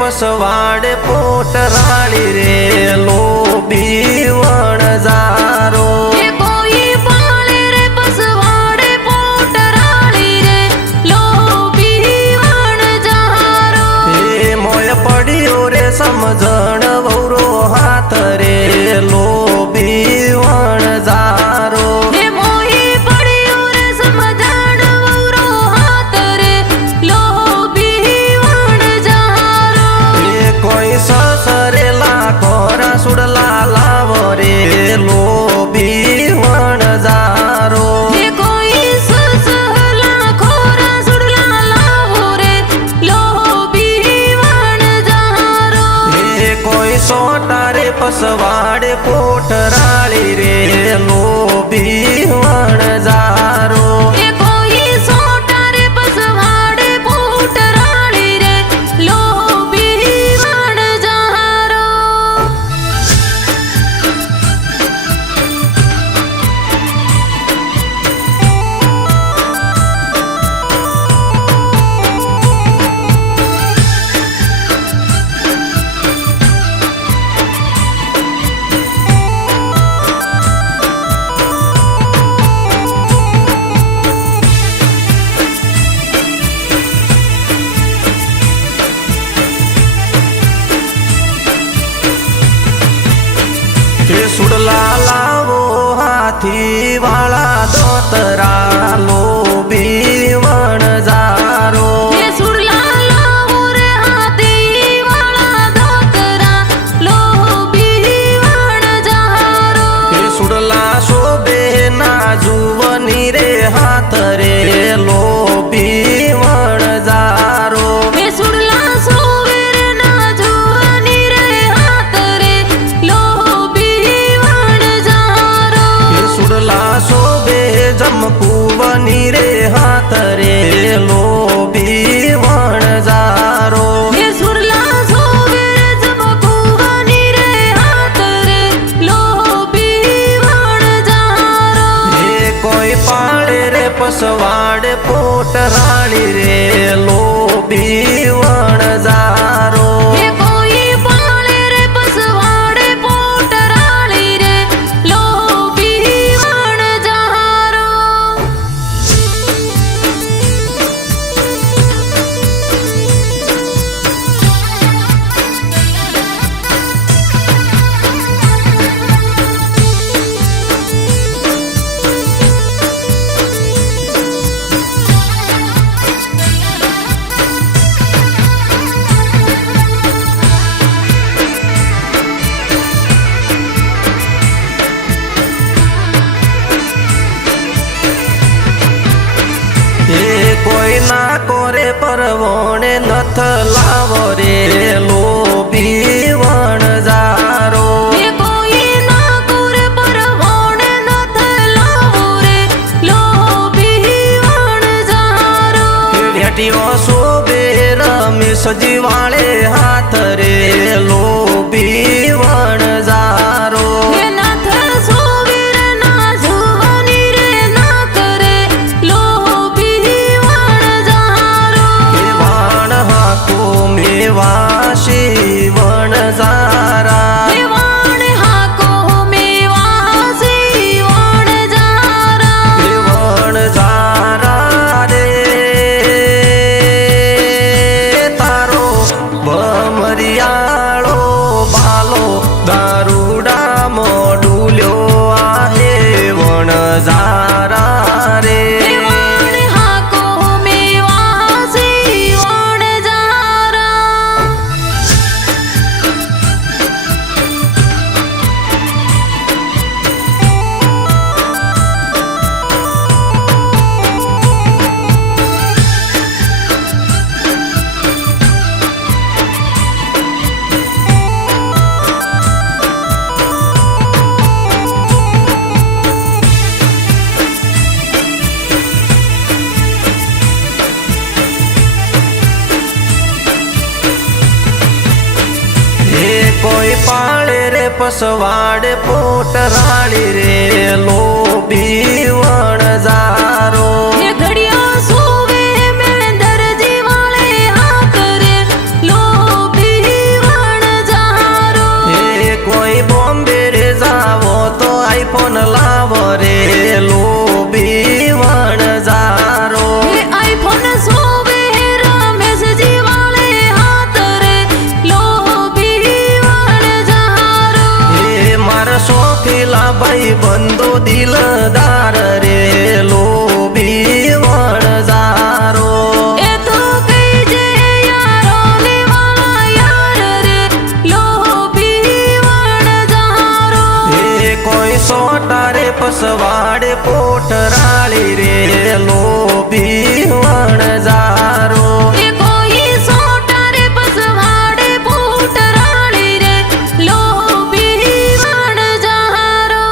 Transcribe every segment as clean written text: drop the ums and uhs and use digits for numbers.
पसवाड़े पोटराड़ी रे लोभी वणजारो कोई पाले रे पसवाड़े पोटराड़ी रे लोभी वणजारो हे मोय पड़ियो रे समझण वौरो हाथ रे लोभी वणजारो सुड़ला लाव रे लोभी वणजारो कोई ससला खोरा सुड़ला लाव रे लोभी वणजारो कोई सोटा रे पसवाड़े पोटराड़ी रे लोभी वणजारो कोई सोटा रे पसवाड़े पोटराड़ी रे लोभी वणजारो सुड़ला लावो हाथी वाला दोतरा लोभी वणजारो सुड़ला लावो रे हाथी वाला दोतरा लोभी वणजारो सुड़ला शोभे ना जुवनी रे हाथ रे लोभी वणजारो सुड़ला सोवे रे ना जुवनी रे हाथ रे लोभी वणजारो सुड़ला शोभे जमकुवनी रे हाथ रे लोभी वणजारो सुड़ला सोवे रे जमकुवनी रे हाथ रे लोभी वणजारो कोई पाड़े रे पसवाड़े पोटराड़ी रे लोभी वणजारो कोई पाले रे पस પરવોણે નથ લાવો રે લોભી વણજારો. એ કોઈ ના કરે પરવોણે નથ લાવો રે લોભી વણજારો. વેટીઓ શોભે રમેશજી વાળે હાથ રે લોભી વણજારો. એ નાથ સોવીર ના જોવાની રે ના કરે લોભી વણજારો. વાણ હાકો મેવાસી વણજારા. એ વાણ હાકો મેવાસી વણજારા. વણજારા રે તારો બમરિયાળો બાલો દારૂડા મોડુલ્યો આહે વણજારા રે. એ વાણ હાકો મેવાસી વણજારા. હે કોઈ પાળે રે પસવાડે પોટ રાળી રે લોભી વણજારો. એ ઘડિયા સોવે મેંદરજી વાળે હાથ રે લોભી વણજારો. હે કોઈ બોમ્બે રે જાવો તો આઈફોન લાવો રે લોભી વણજારો. એ આઈફોન સોવે રમેશજી વાળે હાથ રે લોભી વણજારો. હે મારા શોખીલા ભાઈ બંધો દિલદાર રે લોભી વણજારો. એ તો કઈ જે યારો ને વાળા યાર રે લોભી વણજારો. હે કોઈ સોટારે પસવાડે પોટ રાળી રે લોભી વણજારો. એ કોઈ સોટારે પસવાડે પોટ રાળી રે લોભી વણજારો.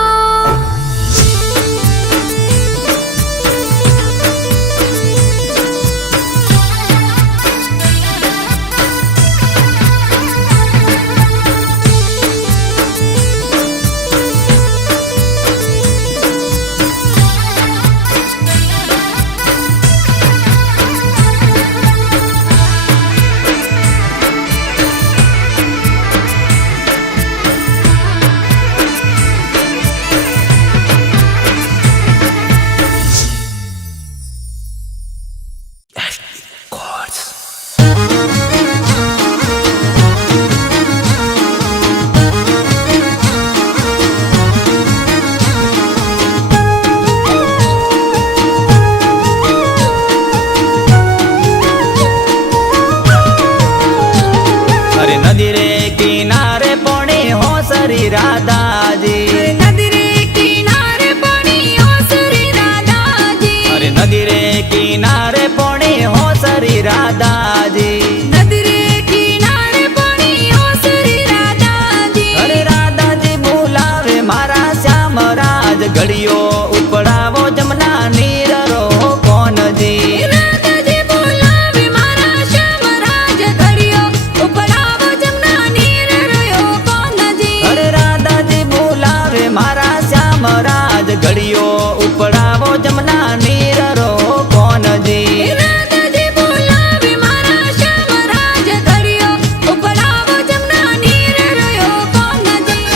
અરે નદી રે કિનારે પોણી હોસરી રાધાજી. નદી રે કિનારે પડી ઓસરી રાધાજી. અરે નદી રે કિનારે પોણી હોસરી રાધાજી. નદી રે કિનારે પડી ઓસરી રાધાજી. અરે રાધાજી બોલાવે મારા શ્યામરાજ ઘડીઓ ઉપડાવો જમના નીર રો કોનજી. રાધાજી બોલાવે મારા શ્યામરાજ ઘડિયો ઉપડાવો જમના નીર રહ્યો કોનજી. અરે રાધાજી બોલાવે મારા શ્યામરાજ ઘડીઓ ઉપડાવો જમના નીર રો કોનજી. રાધાજી બોલાવે મારા શ્યામરાજ ઘડિયો ઉપડાવો જમના નીર રહ્યો કોનજી.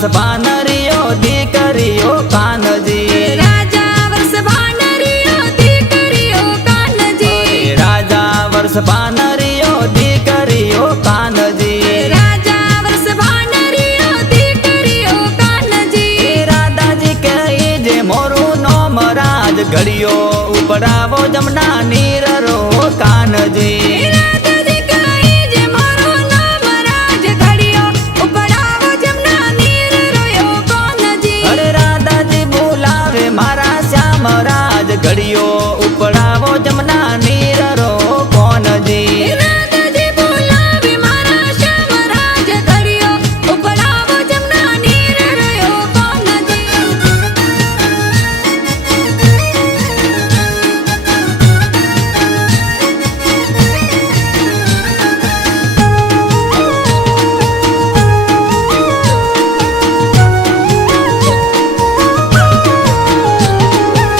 વર્ષ ભાનરીઓ દીકરીઓ કાનજી રાજા વર્ષ ભાનરીઓ દીકરીઓ કાનજી રાજા વર્ષ ભાનરીઓ દીકરીઓ કાનજી રાજા વર્ષ ભાનરીઓ દીકરીઓ કાનજી રાધાજી કહી જે મોરું નોમ રાજ ઘડિયો ઉપડાવો જમના નીર રો કાનજી રાધાજી કહી જે મારું નામ રાજ ઘડિયો ઉપડાવો જમના નીર રોયો કોનજી અરે રાધાજી બોલાવે મારા શ્યામ રાજ ઘડિયો ઉપડાવો જમના નીર રો કોનજી રાધાજી બોલાવે મારા શ્યામ રાજ ઘડિયો ઉપડાવો જમના નીર રોયો કોનજી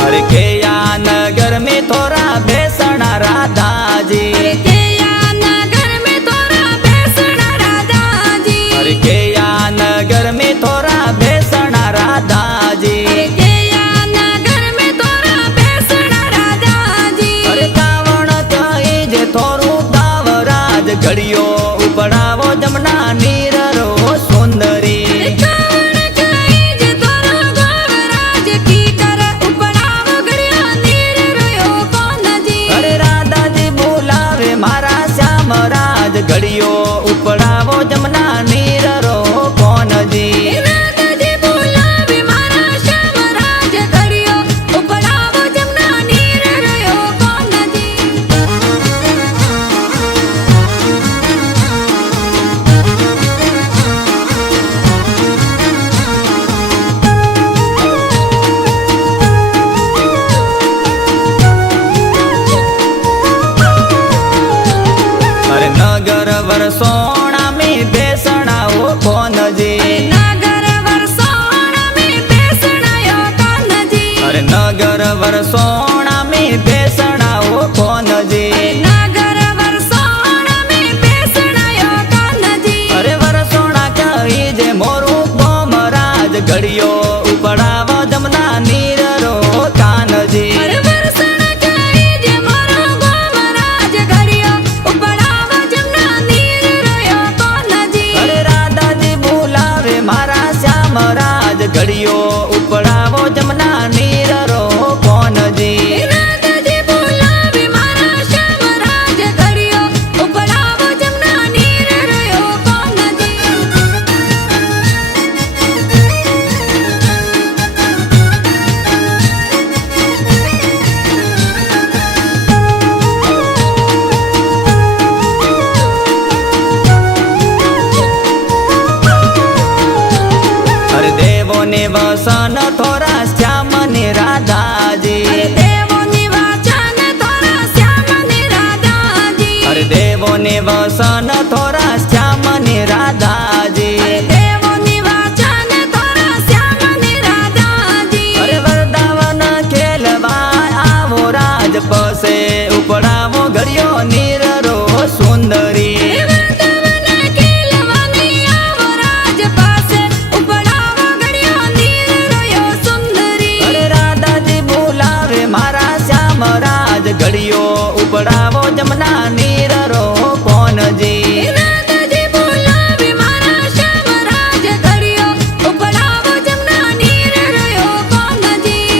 अरे केया नगर में थोड़ा बेसना राधाजी अरे केया नगर में तोरा बेसना राधाजी अरे केया नगर में थोड़ा बेसना राधाजी अरे केया नगर में तोरा बेसना राधाजी अरे कावण कही जे થોડું કાવરાજ ઘડિયો ઉપડાવો જમના નીર રો સુંદરી કાવણ કહી જે તોરો ગોવરાજ કી કર ઉપડાવો ઘડિયો નીર રોયો કોનજી અરે રાધાજી બોલાવે મારા શ્યામ રાજ ઘડિયો ઉપડાવો જમના નીર રો કોનજી રાધાજી બોલાવે મારા શ્યામ રાજ ઘડિયો ઉપડાવો જમના નીર રોયો કોનજી अरे नगर वरसोणा में बेसना हो कोनजी नगर वरसोणा में बेसणायो कोनजी अरे नगर वरसोणा में बेसना हो कोनजी नगर वरसोणा में बेसणायो कोनजी अरे वरसोणा कही जे मोरू कोमराज घडियो उपडावा जमना નીર રો કાનજી अरे वरसण कही जे मारो गोमराज घडियो उपडावा जमना નીર रोयो कोनजी અરે રાધાજી બોલાવે મારા શ્યામ રાજ ઘડિયો ઉપડાવો જમના નીર રો કોનજી રાધાજી બોલાવે મારા શ્યામ રાજ ઘડિયો ઉપડાવો જમના નીર રોયો કોનજી અરે દેવો ને વસન થોરા શ્યામ ને રાધાજી અરે દેવો નિવાચન તોરા શ્યામ ને રાધાજી અરે દેવો ને વસન થોરા શ્યામ ને રાધાજી અરે દેવો નિવાચન તોરા શ્યામ ને રાધાજી અરે વરદાવન ખેલવા આવો રાજ પસે ઉપડાવો ઘડિયો નીર રો સુંદરી વૃંદાવન ખેલવાની આવો રાજ પાસે ઉપડાવો ઘડિયો નીર રોયો સુંદરી અરે રાધાજી બોલાવે મારા શ્યામ રાજ ઘડિયો ઉપડાવો જમના નીર રો કોનજી રાધાજી બોલાવે મારા શ્યામ રાજ ઘડિયો ઉપડાવો જમના નીર રોયો કોનજી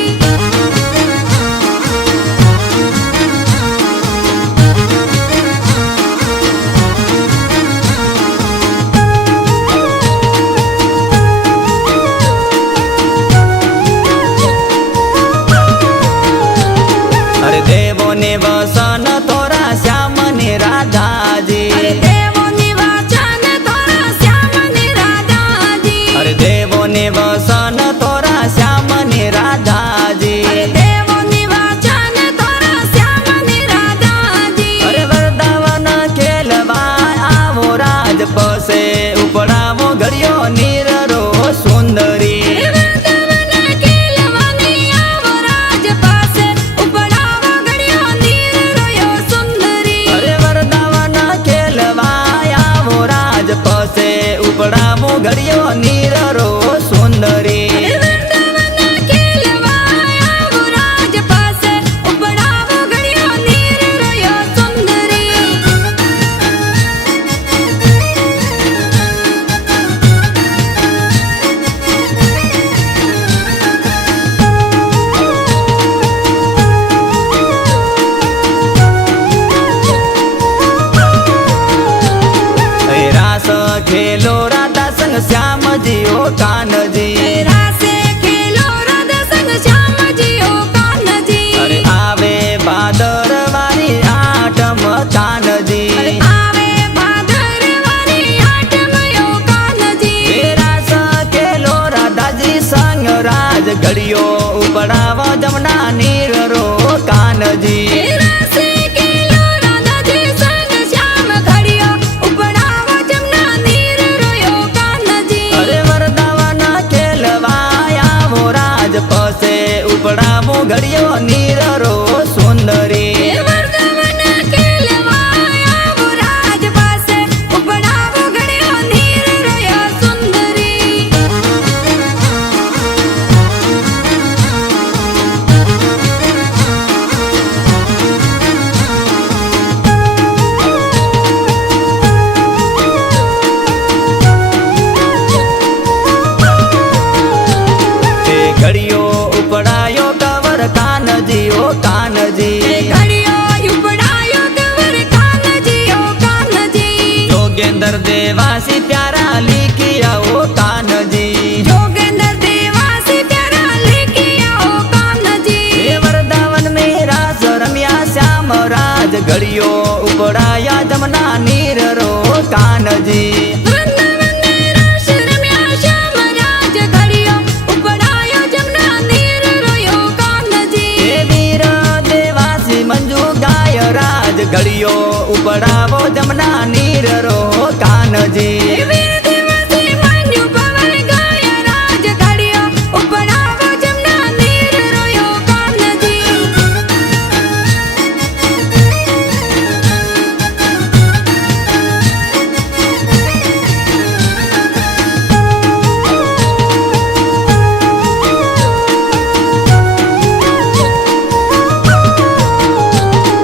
खेलो राधा संग श्याम जी ओ कान जी। रासे खेलो राधा संग श्याम जी ओ कान जी। अरे आवे भादरवारी आठम कान जी। आवे भादरवारी आठम ओ कान जी। रास खेलो राधा जी संग राज घड़ियो उपड़ावो जमुना नीर रो कान जी। रासे खेलो राधा जी संग श्याम घड़ियो उपड़ावो जमुना नीर रोयो कान जी। अरे वरदावन खेलवाया वो राज पसे उपड़ावो घड़ियो नीर रो सुंदरी। वरदावन खेलवाया वो राज पासे उपड़ावो घड़ियो नीर रोयो सुंदरी। घड़ियो उपड़ायो कवर कान जी ओ कान जी। घड़ियो उपड़ायो कवर कान जी ओ कान जी। जोगेंद्र देवासी प्यारा लिखिया ओ कान जी। जोगेंद्र देवासी प्यारा लिखिया ओ कान जी। वरदावन मेरा रम्या श्याम राज घड़ियो